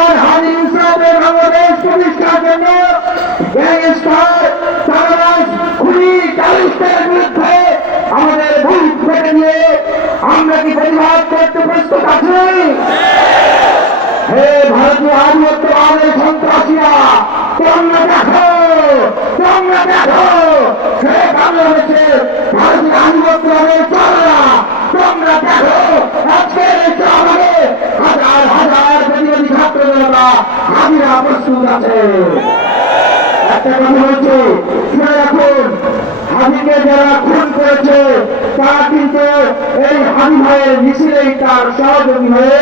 আর হাজি ইসলামের বাংলাদেশ প্রতিষ্ঠার জন্য গ্যাংস্টার চাঁদাবাজ খুনি টালিস্টের বিরুদ্ধে আমাদের বুক ফেটে নিয়ে আমরা কি প্রতিবাদ করতে প্রস্তুত আছি? হে ভারতীয় আধিপত্যবাদের সন্ত্রাসীরা, তোমরা দেখো, তোমরা দেখো, সে বাংলাদেশের ভারতীয় আধিপত্যবাদের চলরা, তোমরা দেখো আজকের এই চলে হাজার হাজার প্রতিবাদী ছাত্র জনতা হাজিরা প্রস্তুত আছে। একটা কথা বলছি, শুনে রাখুন, হাজিকে যারা খুন করেছে তারা কিন্তু এই হাজি ভাইয়ের মিছিলেই তার সহযোগী হয়ে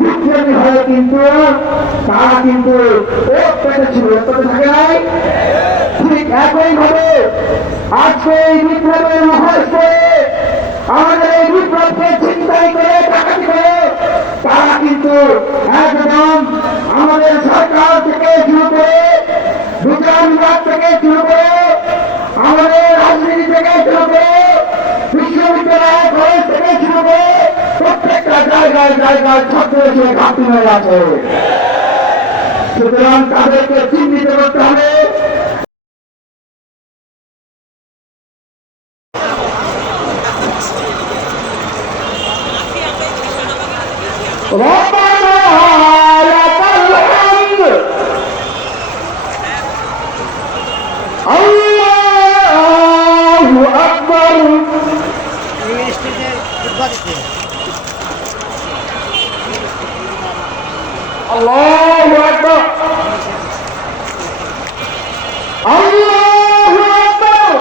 বিপ্লবী হয়ে কিন্তু তারা কিন্তু ওট পেতেছিল, পেতে থাকে নাই। ঠিক একইভাবে আজকে এই বিপ্লবের মুখোশ করে আমাদের এই বিপ্লবকে চিন্তাই করে ডাকাতি করে তারা কিন্তু একদম আমাদের সরকার থেকে শুরু করে বিচার বিভাগ থেকে শুরু করে আমাদের রাজনীতি থেকে শুরু করে বিশ্ববিদ্যালয় কলেজ থেকে শুরু করে প্রত্যেকটা জায়গায় জায়গায় ছাত্র এসে ঘাটতি হয়ে আছে। সুতরাং তাদেরকে চিহ্নিত করতে হবে। Allahu Akbar. Allahu Akbar.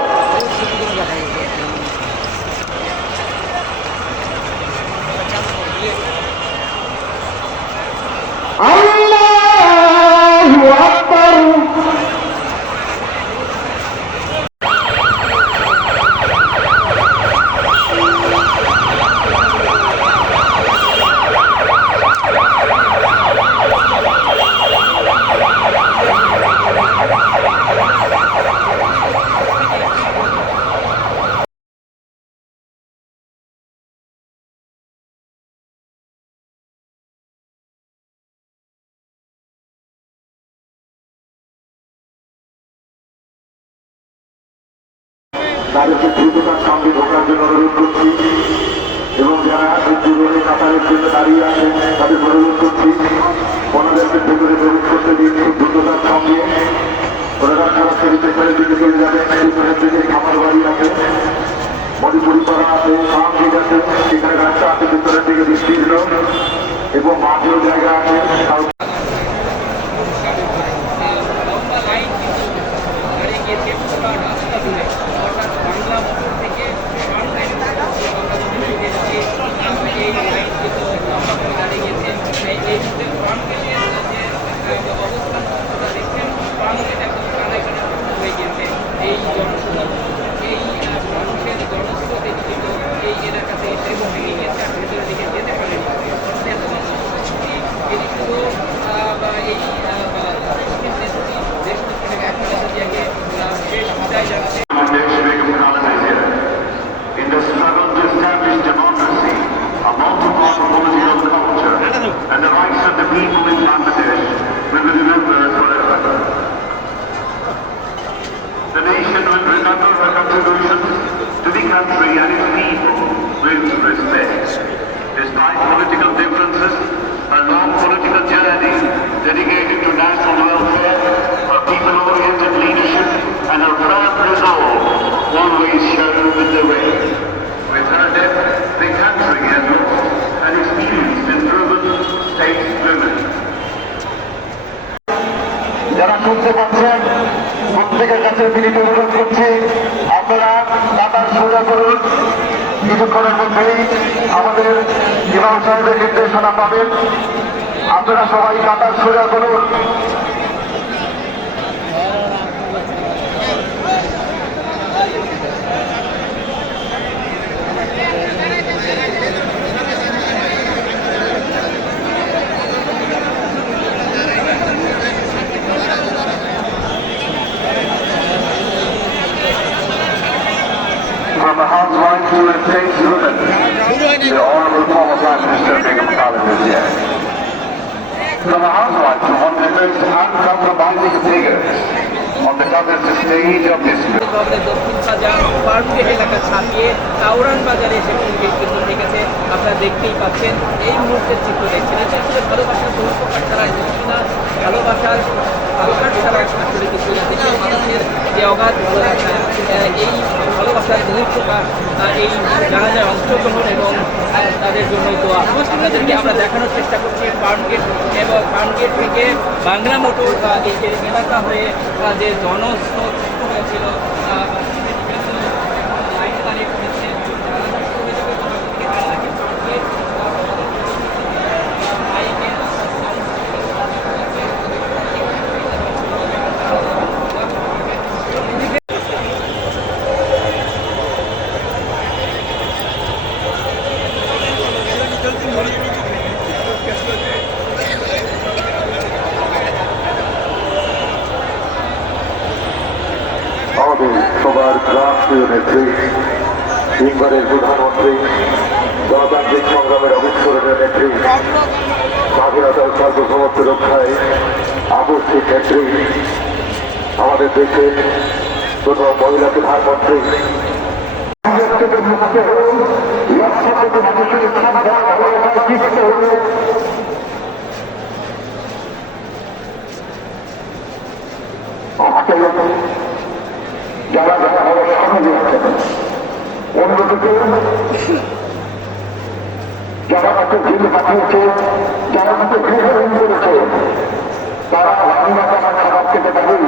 Allahu Akbar. তাদেরকে দ্রুততার সঙ্গে ঢোকার জন্য অনুরোধ করছি এবং যারা জীবনে কাতারের জন্য দাঁড়িয়ে আছেন তাদের অনুরোধ করছি ওনাদেরকে ভেতরে প্রবেশ করতে দিন দ্রুততার সঙ্গে। ওনারা সরাসরি পেছনের দিকে চলে যাবেন। পেছনের দিকে খামার বাড়ি আছে, মণিপুরি পাড়া আছে, ফার্ম গেট আছে, সেখানে রাস্তা আছে ভিতরের দিকে বিস্তীর্ণ এবং মাঠেও জায়গা আছে। Despite political differences, a long political journey dedicated to national welfare, a people-oriented leadership, and a firm resolve always shown with the way. With her death, the country has lost an experienced and proven stateswoman. যারা শুনতে পাচ্ছেন প্রত্যেকের কাছে বিনীত অনুরোধ করছি, আপনারা কাতার সোজা করুন। কিছুক্ষণের মধ্যেই আমাদের ইমাম সাহেবের নির্দেশনা পাবেন। আপনারা সবাই কাতার সোজা করুন। From the House line to the States Women, the Honorable Paul Prime Minister Begum Khaled Ziad. from a housewife to one of the most uncompromising figures on the toughest stage of history. ভবনের দক্ষিণ সাজা ফার্মগেট এলাকা ছাপিয়ে কাউরান বাজারে এসে gate কিন্তু ঠেকেছে। আপনারা দেখতেই পাচ্ছেন এই মুহূর্তের চিত্র দেখছেন। এটা আসলে ভালোবাসার বহু প্রকার ছাড়া কিছু না, ভালোবাসার প্রকার ছাড়া আসলে কিছু না। দেশের মানুষের যে অগাধ ভালোবাসা, এই ভালোবাসার বহু প্রকার, এই জানাজায় অংশগ্রহণ এবং তাদের জন্য দোয়া আপনাদেরকে আমরা দেখানোর চেষ্টা করছি। ফার্মগেট এবং ফার্মগেট থেকে বাংলা মোটর এই এলাকা হয়ে যে জনস্রোত হয়েছিল লাইন দাঁড়িয়ে পড়েছে। আমাদের সবার রাষ্ট্রীয় নেত্রী, তিনবারের প্রধানমন্ত্রী, গণতান্ত্রিক সংগ্রামের অবিস্মরণীয় নেত্রী, স্বাধীনতার সার্বভৌমত্ব রক্ষায় আপসিক নেত্রী, আমাদের দেশের প্রথম মহিলা প্রধানমন্ত্রী, যারা যারা হবে সমাজে অন্যদিকে যারা তাকে জেলে পাঠিয়েছে, যারা তাকে গৃহহীন করেছে, তারা রান্না করা খাবার খেতে পারেন,